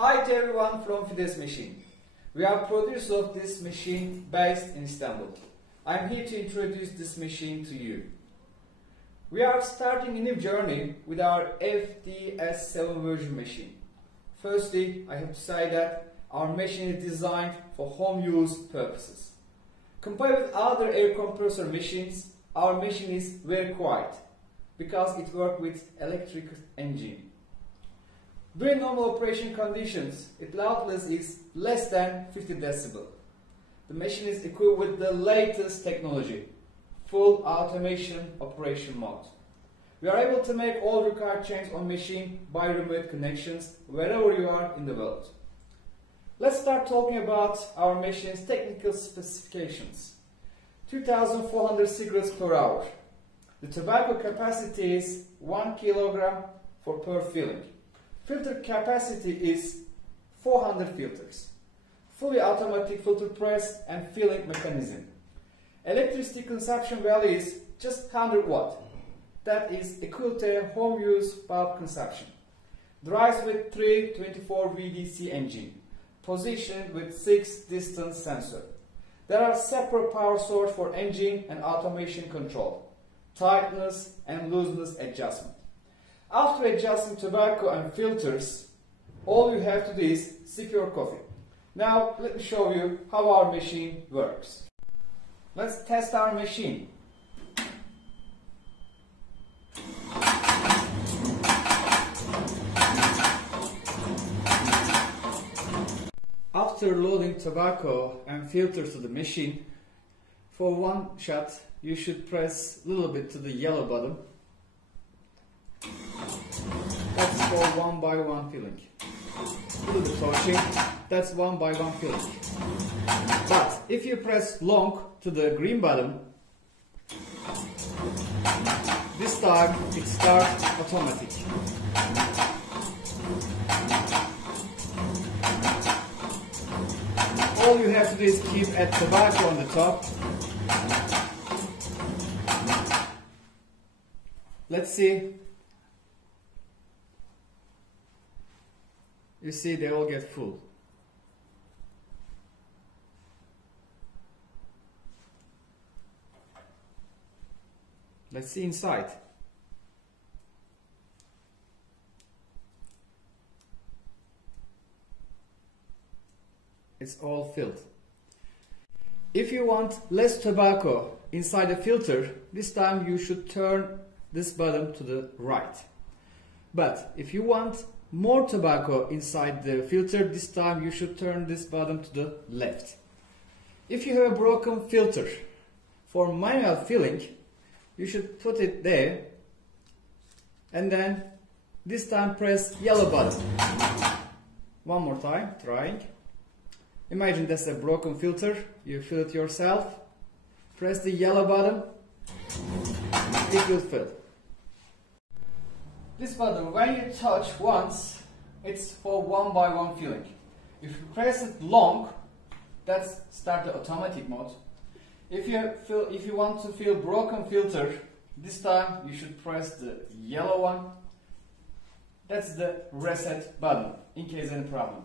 Hi to everyone from Fides Machine. We are producers of this machine based in Istanbul. I am here to introduce this machine to you. We are starting a new journey with our FDS7 version machine. Firstly, I have to say that our machine is designed for home use purposes. Compared with other air compressor machines, our machine is very quiet because it works with electric engine. During normal operation conditions, its loudness is less than 50 decibel. The machine is equipped with the latest technology, full automation operation mode. We are able to make all required changes on machine by remote connections wherever you are in the world. Let's start talking about our machine's technical specifications. 2,400 cigarettes per hour. The tobacco capacity is 1 kilogram per filling. Filter capacity is 400 filters. Fully automatic filter press and filling mechanism. Electricity consumption value is just 100 watt. That is equal to a home use bulb consumption. Drives with 324 VDC engine. Positioned with 6 distance sensor. There are separate power source for engine and automation control. Tightness and looseness adjustment. After adjusting tobacco and filters, all you have to do is sip your coffee. Now let me show you how our machine works. Let's test our machine. After loading tobacco and filters to the machine, for one shot you should press a little bit to the yellow button. That's for one by one filling. A little bit touching, that's one by one filling. But if you press long to the green button, this time it starts automatic. All you have to do is keep a tobacco on the top. Let's see. You see, they all get full. Let's see inside. It's all filled. If you want less tobacco inside the filter, this time you should turn this button to the right. But if you want more tobacco inside the filter, this time you should turn this button to the left. If you have a broken filter for manual filling, you should put it there and then this time press yellow button. One more time, trying. Imagine that's a broken filter, you fill it yourself, press the yellow button, it will fill. This button, when you touch once, it's for one by one filling. If you press it long, that's start the automatic mode. If you want to fill broken filter, this time you should press the yellow one. That's the reset button in case any problem.